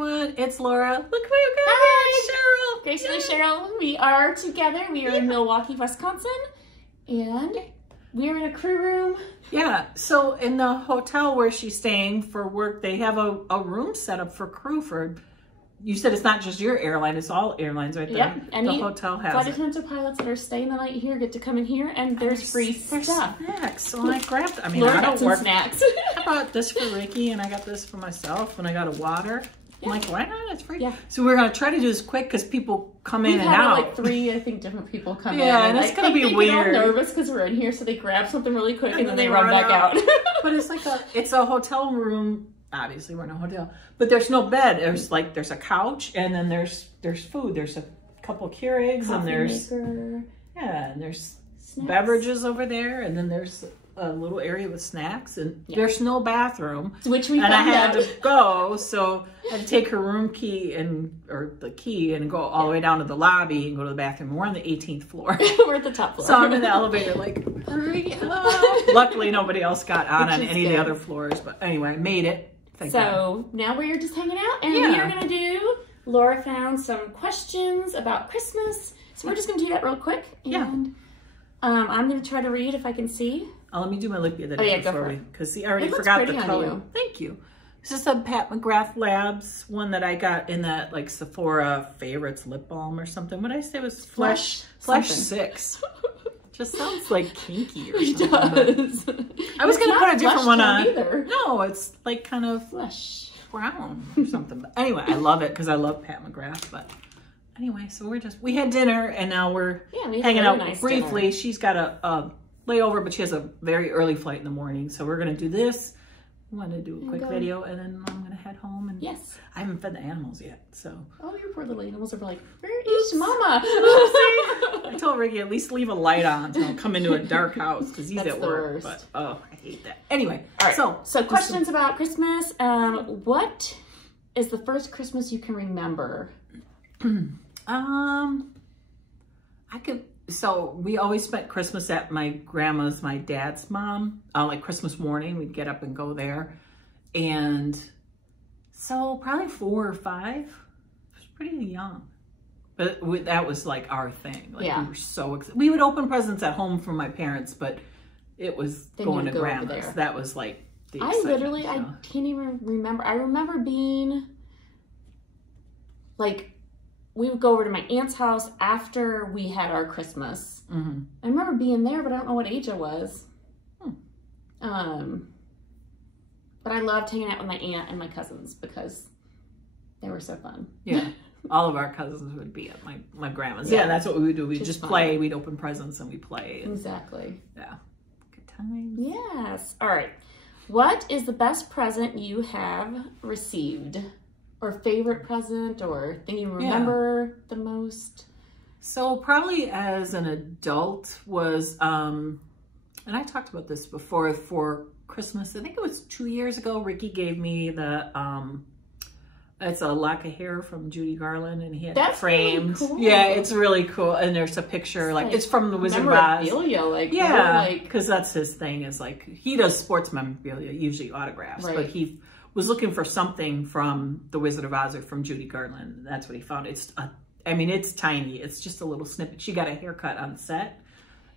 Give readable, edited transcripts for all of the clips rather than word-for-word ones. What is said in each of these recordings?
everyone, it's Laura. Look who you got. Hi, Cheryl. Gracefully Cheryl. We are together. We are in Milwaukee, Wisconsin, and we're in a crew room. Yeah, so in the hotel where she's staying for work, they have a room set up for crew for, you said it's not just your airline, it's all airlines, right? Yep. The hotel has flight it. attendants or pilots that are staying the night here get to come in here, and there's free stuff. Snacks. So I grabbed, I mean, Laura I got don't some work. snacks. I bought this for Ricky, and I got this for myself, and I got a water. Yeah. I'm like, why not? It's free. Yeah. So we're going to try to do this quick because people come in We've and had out. like 3, I think, different people come in. Yeah, and it's going to be weird. They get all nervous because we're in here, so they grab something really quick and then they run run back out. But it's like it's a hotel room. Obviously, we're in a hotel, but there's no bed. There's a couch, and then there's food. There's a couple Keurigs, and there's and there's snacks. Beverages over there, and then there's a little area with snacks, and there's no bathroom, which we and found I had out. to go, so I had to take her room key or the key and go all the way down to the lobby and go to the bathroom. We're on the 18th floor. We're at the top floor. So I'm in the elevator like, hurry up. Luckily, nobody else got on any of the other floors, but anyway, made it. So now we're just hanging out, and we are going to do, Laura found some questions about Christmas, so we're just going to do that real quick. And I'm going to try to read if I can see. Oh, let me do my lip the other day before we, because see, I already It looks forgot the pretty on color. you. Thank you. This is a Pat McGrath Labs one that I got in that like Sephora Favorites lip balm or something. What did I say was Flesh 6. Just sounds like kinky or something. It does. I was going to put a different one on. Either. No, it's like kind of Flesh brown or something. But anyway, I love it because I love Pat McGrath. But anyway, so we had dinner and now we're hanging out briefly. Dinner. She's got a layover, but she has a very early flight in the morning. So we're going to do this. I want to do a quick video and then I'm going to head home. And I haven't fed the animals yet, so. Oh, your poor little animals are like, where is Mama? I told Ricky, at least leave a light on so I'll come into a dark house because he's at work. But, oh, I hate that. Anyway, all right. So questions about Christmas. What is the first Christmas you can remember? So we always spent Christmas at my grandma's, my dad's mom, like Christmas morning. We'd get up and go there. And so probably 4 or 5. I was pretty young. But that was like our thing. Like we were so excited. We would open presents at home from my parents, but it was going to grandma's. That was like the excitement. I can't even remember. I remember being like, we would go over to my aunt's house after we had our Christmas. I remember being there, but I don't know what age I was. But I loved hanging out with my aunt and my cousins because they were so fun. Yeah. All of our cousins would be at my grandma's. Yeah, that's what we would do. We'd just play. We'd open presents and we'd play. Exactly. Yeah. Good times. Yes. All right. What is the best present you have received? Or favorite present, or thing you remember the most? So probably as an adult was, and I talked about this before, for Christmas, I think it was 2 years ago, Ricky gave me it's a lock of hair from Judy Garland, and he had it framed. Really cool. Yeah, it's really cool. And there's a picture, it's from the Wizard of Oz. Memorabilia, because that's his thing, is like, he does sports memorabilia, usually autographs, but he was looking for something from the Wizard of Oz or from Judy Garland. That's what he found. It's tiny. It's just a little snippet. She got a haircut on set.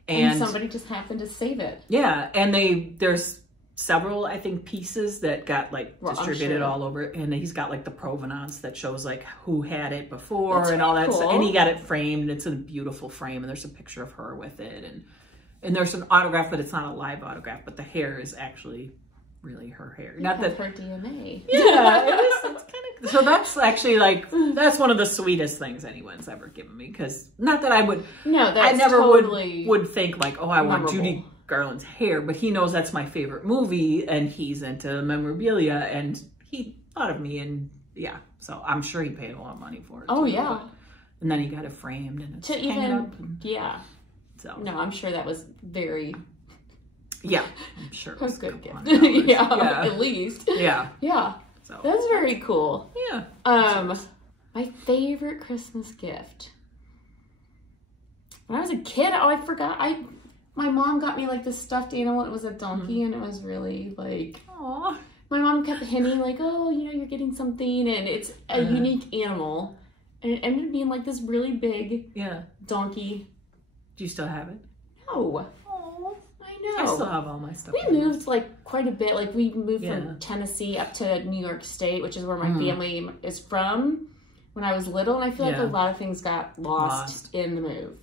And somebody just happened to save it. Yeah, and there's several, I think, pieces that got distributed all over. And he's got like the provenance that shows like who had it before and all that stuff. And he got it framed. It's in a beautiful frame, and there's a picture of her with it. And there's an autograph, but it's not a live autograph, but the hair is actually really her hair. Not that her DNA. Yeah, it's kind of. So that's actually that's one of the sweetest things anyone's ever given me. Because not that I would. No, that's I never totally would think like, oh, I want Judy Garland's hair, but he knows that's my favorite movie, and he's into memorabilia, and he thought of me, and so I'm sure he paid a lot of money for it. Oh too, and then he got it framed and it's hanging up. So no, I'm sure that was very. Yeah, I'm sure it was a good gift. At least. Yeah. So that's very cool. Yeah. My favorite Christmas gift. When I was a kid, I forgot. My mom got me like this stuffed animal. It was a donkey, and it was really like. Aww. my mom kept hinting like, oh, you know, you're getting something, and it's a unique animal. And it ended up being like this really big donkey. Do you still have it? No. Oh, I know. I still have all my stuff. We moved like quite a bit. Like we moved from Tennessee up to New York State, which is where my family is from, when I was little. And I feel like a lot of things got lost in the move.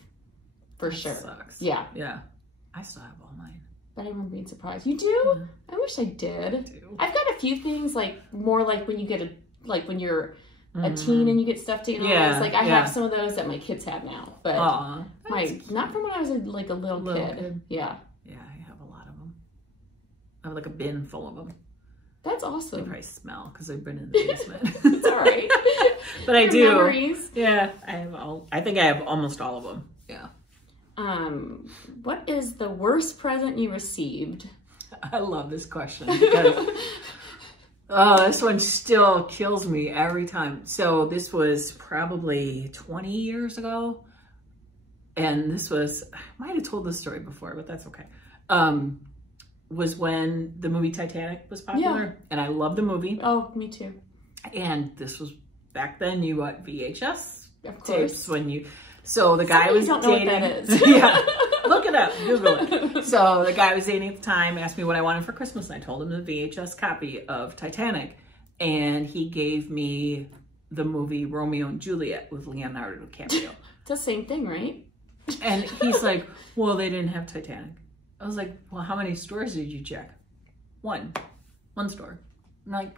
For sure. Sucks. Yeah. Yeah. I still have all mine. But I remember being surprised. You do? Yeah. I wish I did. I do. I've got a few things, like more like when you get when you're a teen and you get stuffed animals. Like I have some of those that my kids have now, but not from when I was like a little kid. Yeah. Yeah, I have a lot of them. I have like a bin full of them. That's awesome. They probably smell because they've been in the basement. It's all right. But I do. Memories. Yeah, I have I think I have almost all of them. Yeah. What is the worst present you received? I love this question because this one still kills me every time. So this was probably 20 years ago. And this was, I might have told this story before, but that's okay. Was when the movie Titanic was popular. Yeah. And I love the movie. Oh, me too. And this was back then, you got VHS tapes when you... So the guy was don't dating. Know what that is. Yeah, look it up, Google it. So the guy I was dating at the time asked me what I wanted for Christmas, and I told him the VHS copy of Titanic, and he gave me the movie Romeo and Juliet with Leonardo DiCaprio. It's the same thing, right? And he's like, "Well, they didn't have Titanic." I was like, "Well, how many stores did you check?" One store. I'm like.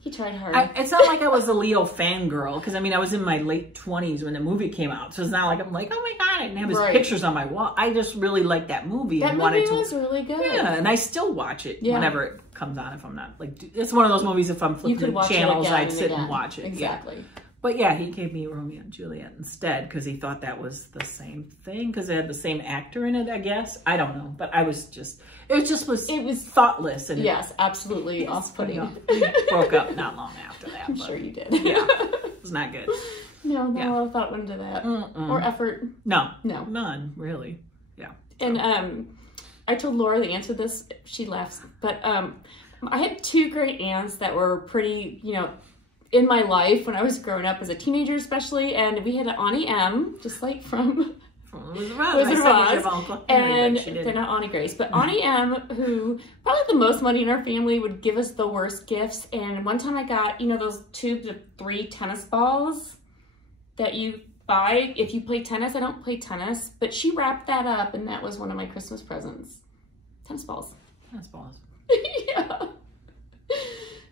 He tried hard. It's not like I was a Leo fangirl, because I mean, I was in my late 20s when the movie came out. So it's not like I'm like, oh my God, I didn't have his pictures on my wall. I just really liked that movie. That movie was really good. Yeah, and I still watch it whenever it comes on. If I'm not like, it's one of those movies, if I'm flipping the channels, I'd sit and watch it. Exactly. Yeah. But yeah, he gave me Romeo and Juliet instead because he thought that was the same thing because it had the same actor in it, I guess. I don't know. But I was just, it was thoughtless. And yes, absolutely off-putting. We broke up not long after that. I'm sure you did. Yeah, it was not good. No, not a lot of thought went into that. Or effort. No, none, really. Yeah. And I told Laura the answer to this. She laughs. But I had two great aunts that were pretty, in my life when I was growing up as a teenager especially, and we had an Auntie M, just like from Wizard of Oz, and they're not Auntie Grace, but Auntie M, who probably the most money in our family, would give us the worst gifts. And one time I got, those tubes of 3 tennis balls that you buy if you play tennis. I don't play tennis, but she wrapped that up, and that was one of my Christmas presents. Tennis balls. Tennis balls. Yeah.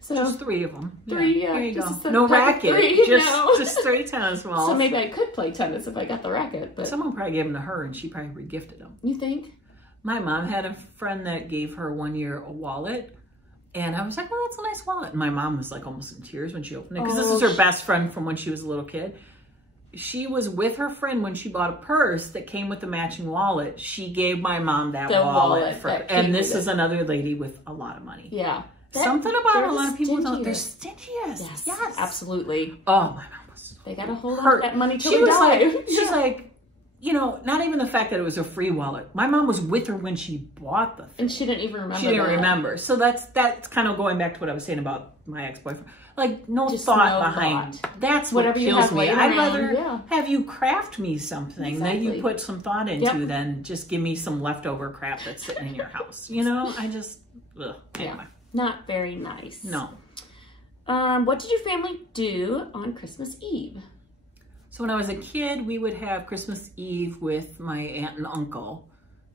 So just 3 of them. 3, yeah. There you go. No racket. 3, just 3 tennis balls. So maybe I could play tennis if I got the racket. But someone probably gave them to her and she probably regifted them. You think? My mom had a friend that gave her one year a wallet. And I was like, well, that's a nice wallet. And my mom was like almost in tears when she opened it. Because this is her best friend from when she was a little kid. She was with her friend when she bought a purse that came with the matching wallet. She gave my mom that wallet. And this is another lady with a lot of money. Yeah. Something about a lot of people don't. They're stingiest. Yes, absolutely. Oh, my mom was. They got to hold on to that money till they die. She's like, not even the fact that it was a free wallet. My mom was with her when she bought the thing. And she didn't even remember. She didn't remember. So that's kind of going back to what I was saying about my ex-boyfriend. Like, just thought behind. That's what kills me. I'd rather have you craft me something that you put some thought into than just give me some leftover crap that's sitting in your house. I just, anyway. Not very nice. No. What did your family do on Christmas Eve? So when I was a kid, we would have Christmas Eve with my aunt and uncle.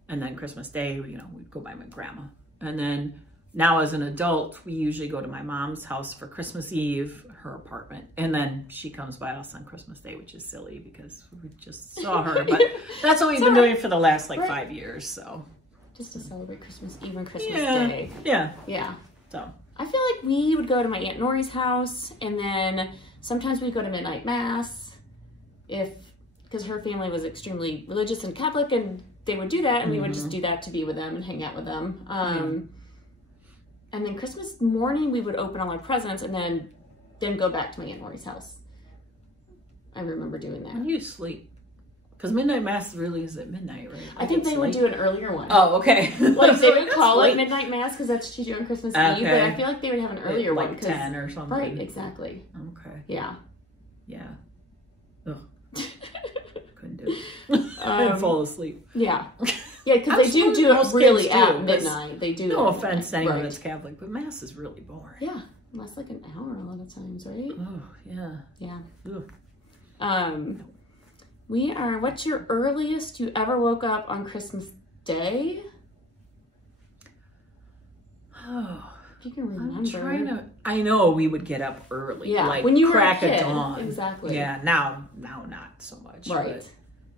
And then Christmas Day, we'd go by my grandma. And then now as an adult, we usually go to my mom's house for Christmas Eve, her apartment. And then she comes by us on Christmas Day, which is silly because we just saw her. But that's what we've been doing for the last 5 years. So just to celebrate Christmas Eve and Christmas Day. Yeah. Yeah. So I feel like we would go to my Aunt Nori's house, and then sometimes we'd go to midnight mass because her family was extremely religious and Catholic, and they would do that, and we would just do that to be with them and hang out with them. And then Christmas morning, we would open all our presents and then go back to my Aunt Nori's house. I remember doing that. When you sleep. Because midnight mass really is at midnight, right? I think they would do an earlier one. Oh, okay. Like they would call it midnight mass because that's what you do on Christmas Eve. But I feel like they would have an earlier like one. 10 or something. Right, exactly. Okay. Yeah. Yeah. Ugh. Couldn't do it. I'd fall asleep. Yeah. Yeah, because they do it really at midnight. They do. No offense to anyone that's Catholic, but mass is really boring. Yeah. Lasts like an hour a lot of times, right? Oh, yeah. Yeah. Ugh. What's your earliest you ever woke up on Christmas Day? Oh. If you can remember. I know we would get up early. Yeah, like when you crack were a kid. of dawn. Exactly. Yeah, now not so much. Right. But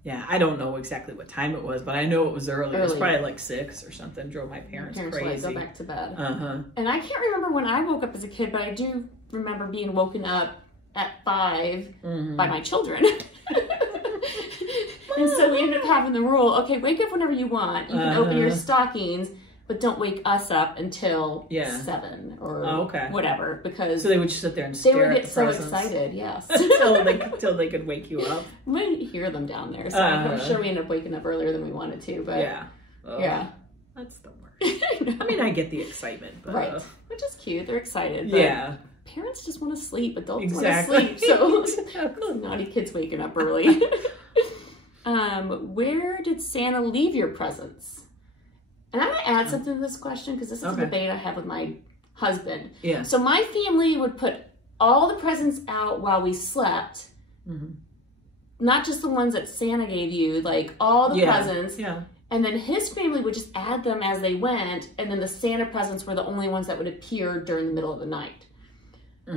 yeah, I don't know exactly what time it was, but I know it was early. It was probably like 6 or something. Drove my parents crazy. Like, go back to bed. Uh-huh. And I can't remember when I woke up as a kid, but I do remember being woken up at 5 by my children. And so we ended up having the rule, okay, wake up whenever you want. You can open your stockings, but don't wake us up until 7 or whatever. Because so they would just sit there and stare at the presents. They would get so excited, yes. Until they could wake you up. We didn't hear them down there, so I'm sure we ended up waking up earlier than we wanted to. But yeah. That's the worst. I mean, I get the excitement. But, right. Which is cute. They're excited. But yeah. Parents just want to sleep. Adults want to sleep. So naughty kids waking up early. Where did Santa leave your presents? And I'm going to add something to this question because this is a debate I have with my husband. Yeah. So my family would put all the presents out while we slept. Not just the ones that Santa gave you, like all the presents. Yeah. And then his family would just add them as they went. And then the Santa presents were the only ones that would appear during the middle of the night.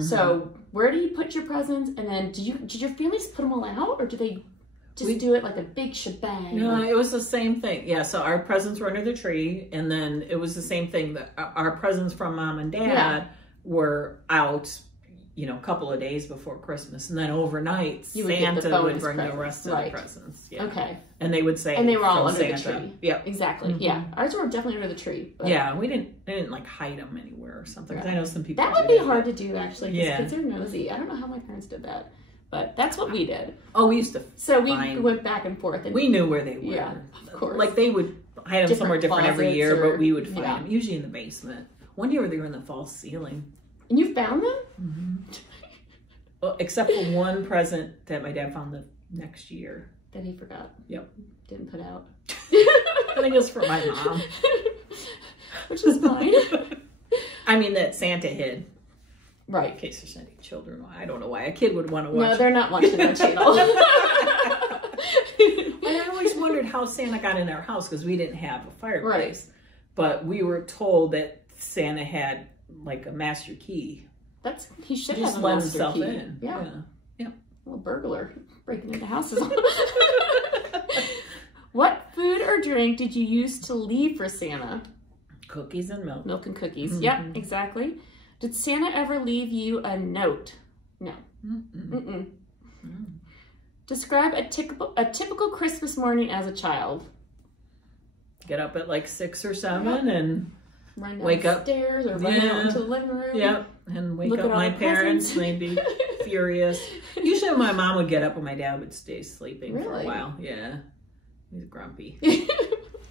So where do you put your presents? And then did your families put them all out, or do they just do it like a big shebang? No, it was the same thing. Yeah, so our presents were under the tree, and then it was the same thing. That our presents from Mom and Dad were out, a couple of days before Christmas, and then overnight Santa would bring the rest of the presents. Yeah. Okay. And they would say, and they were all under Santa. the tree. Yeah, exactly. Yeah, ours were definitely under the tree. But yeah, we didn't like hide them anywhere or something. I know some people that would be hard to do actually. Because kids are nosy. I don't know how my parents did that. But that's what we did. Oh, we used to. So we went back and forth. And we knew where they were. Yeah, of course. Like they would hide them somewhere different every year, but we would find them. Usually in the basement. One year they were in the false ceiling. And you found them? Well, except for one present that my dad found the next year. That he forgot. Yep. Didn't put out. I think it was for my mom. Which is fine. I mean, that Santa hid. Right. In case there's any children. I don't know why a kid would want to watch. No, they're not watching that channel. And I always wondered how Santa got in our house because we didn't have a fireplace. Right. But we were told that Santa had like a master key. He should just have a let master himself key. in. Yeah. Well, burglar breaking into houses. What food or drink did you use to leave for Santa? Cookies and milk. Milk and cookies. Yep, exactly. Did Santa ever leave you a note? No. Describe a typical Christmas morning as a child. Get up at like 6 or 7 and run wake up stairs or run out into the living room. Yep, and wake up my parents. They'd be furious. Usually my mom would get up and my dad would stay sleeping for a while. Yeah, he's grumpy.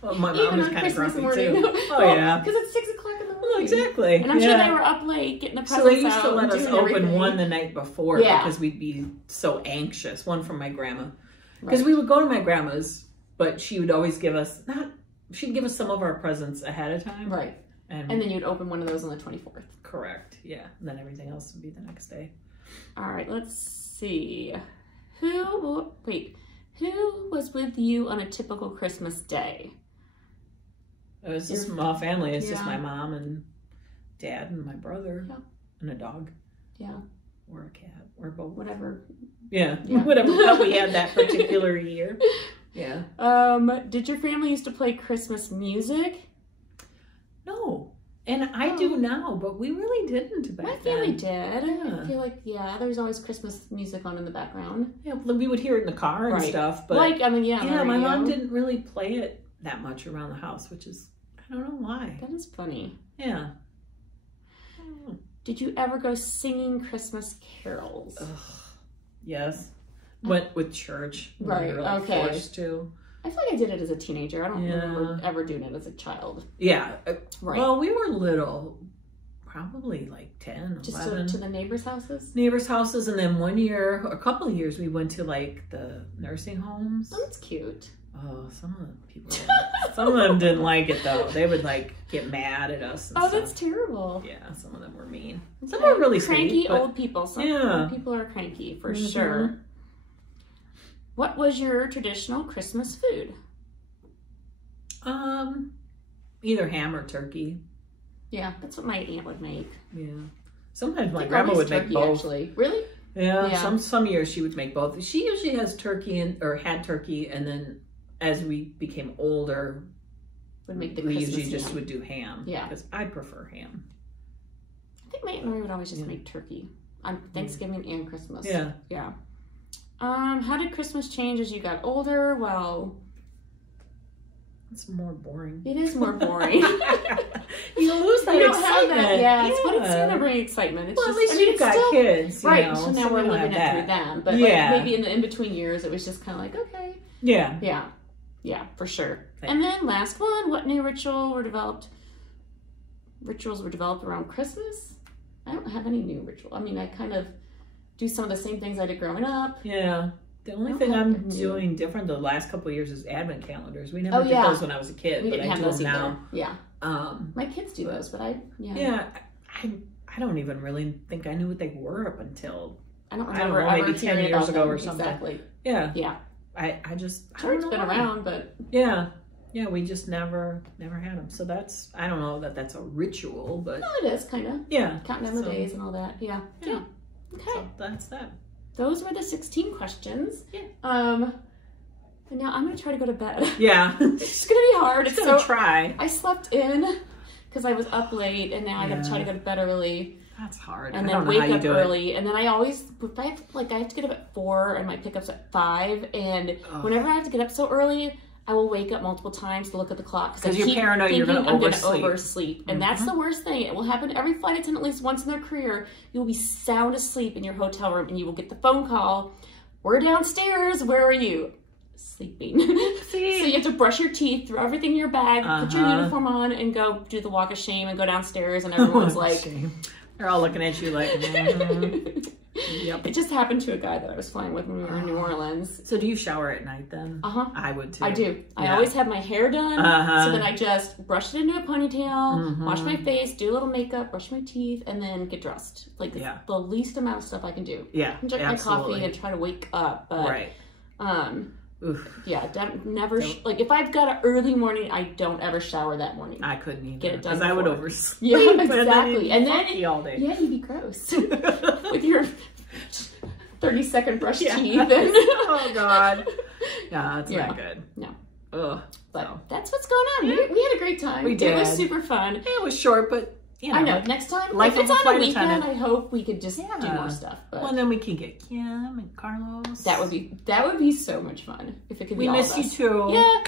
Well, my mom was kind of grumpy too. Yeah, because it's 6 o'clock in the morning. Well, exactly. And I'm sure they were up late getting the presents out. So they used to let us open one the night before because we'd be so anxious. One from my grandma, because we would go to my grandma's, but she would always give us she'd give us some of our presents ahead of time. Right. And then you'd open one of those on the 24th. Correct. Yeah. And then everything else would be the next day. All right. Let's see. Who was with you on a typical Christmas day? It was a small family. It's just my mom and dad and my brother and a dog. Yeah. Or a cat or both. Whatever. Yeah. Whatever we had that particular year. Yeah. Did your family used to play Christmas music? No. And I do now, but we really didn't back then. My family did. Yeah. I feel like, there's always Christmas music on in the background. Yeah, we would hear it in the car and stuff. But my mom didn't really play it that much around the house, which is, I don't know why. That is funny. Yeah. Did you ever go singing Christmas carols? Yes. Went with church. Right, We were, like, okay. forced to. I feel like I did it as a teenager. I don't remember ever doing it as a child. Yeah. Right. Well, we were little. Probably like 10, Just 11. to the neighbors' houses? Neighbors' houses. And then one year, a couple of years, we went to like the nursing homes. Oh, that's cute. Oh, some of the people, some of them didn't like it though. They would like get mad at us. And Oh, stuff. that's terrible. Yeah, some of them were mean. Some were really cranky sweet, but... old people. Some people are cranky for sure. What was your traditional Christmas food? Either ham or turkey. Yeah, that's what my aunt would make. Yeah. Sometimes my grandma would make both. Actually. Really? Yeah. Some years she would make both. She usually has turkey had turkey, and then as we became older, would make we usually just would do ham. Yeah. Because I prefer ham. I think my aunt Mary would always just make turkey on Thanksgiving and Christmas. Yeah. Yeah. How did Christmas change as you got older? Well, it's more boring. It is more boring. You lose that excitement. Yes, but it's gonna bring excitement. It's well, just, at least you've got kids, right? So now we're living it through them. But like maybe in the in-between years, it was just kind of like, okay. Yeah, for sure. And then last one, what new rituals were developed around Christmas? I don't have any new ritual. I mean, I kind of do some of the same things I did growing up. Yeah. The only thing I'm doing different the last couple of years is advent calendars. We never did those when I was a kid. We didn't have those now. Yeah. My kids do those, but I don't even really think I knew what they were up until I don't know, maybe 10 years ago or something. Exactly. Yeah. Yeah. I just it's been around, but yeah, we just never had them. So that's I don't know that that's a ritual, but no, it is kind of counting down the days and all that. Yeah. Okay. So that's that. Those were the 16 questions. Yeah. And now I'm gonna try to go to bed. Yeah. It's gonna be hard. It's gonna try. I slept in because I was up late, and now I gotta try to go to bed early. That's hard. And then wake up early. And then I always, I have to get up at 4, and my pickup's at 5. And whenever I have to get up so early, I will wake up multiple times to look at the clock because you're paranoid you're going to oversleep. And that's the worst thing. It will happen every flight attendant at least once in their career. You will be sound asleep in your hotel room, and you will get the phone call, "We're downstairs. Where are you?" Sleeping. So you have to brush your teeth, throw everything in your bag, put your uniform on, and go do the walk of shame and go downstairs. And everyone's like, they're all looking at you like, Yep. It just happened to a guy that I was flying with when we were in New Orleans. So do you shower at night then? I would too. I do. I always have my hair done. So then I just brush it into a ponytail, wash my face, do a little makeup, brush my teeth, and then get dressed. Like the least amount of stuff I can do. Yeah. Drink my coffee and try to wake up. But, never, like if I've got an early morning, I don't ever shower that morning. I couldn't either. Get it done because I would oversleep. Yeah, exactly. And then all day. Yeah, you'd be gross. With your 30-second brush teeth. And oh, God. Yeah, that's not good. No. Ugh. But that's what's going on. We had a great time. We did. It was super fun. It was short, but you know. I know. Next time, if it's on a weekend, I hope we could just do more stuff. But well, then we can get Kim and Carlos. That would be so much fun if it could be all of us. We miss you too. Yeah.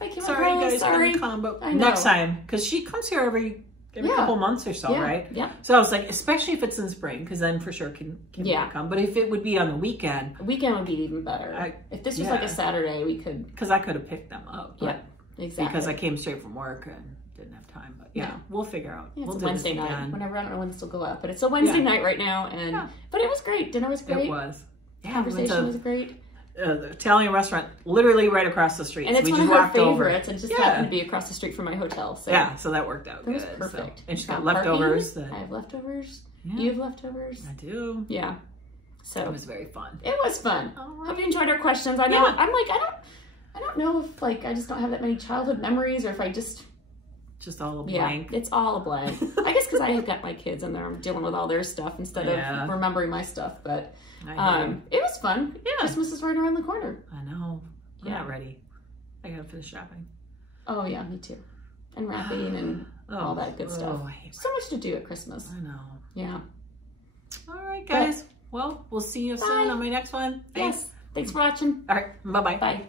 Bye, Kim sorry, and Carlos. guys. Sorry. But next time, because she comes here every couple months or so, right? Yeah. So I was like, especially if it's in spring, because then for sure Kim come. But if it would be on the weekend, a weekend would be even better. If this was like a Saturday, we could. Because I could have picked them up. Yeah. Exactly. Because I came straight from work and didn't have time. But we'll figure out. Yeah, it's a Wednesday night. Whenever, I don't know when this will go up, but it's a Wednesday night right now. But it was great. Dinner was great. It was. Conversation was great. The Italian restaurant, literally right across the street. And it's we one just of her walked over. favorites. And just happened to be across the street from my hotel. So so that worked out good. It was perfect. So. And she's got leftovers. I have leftovers. You have leftovers. I do. Yeah. So it was very fun. It was fun. Right. Hope you enjoyed our questions. I know. I'm like, I don't know if I just don't have that many childhood memories, or if I just all a blank. Yeah, it's all a blank. I guess because I have got my kids and I'm dealing with all their stuff instead of remembering my stuff. But it was fun. Yeah. Christmas is right around the corner. I know. I'm not ready. I gotta finish shopping. Oh yeah, me too. And wrapping and all that good stuff. So much to do at Christmas. I know. Yeah. All right, guys. Well, we'll see you soon on my next one. Thanks. Yes. Thanks for watching. All right. Bye-bye. Bye.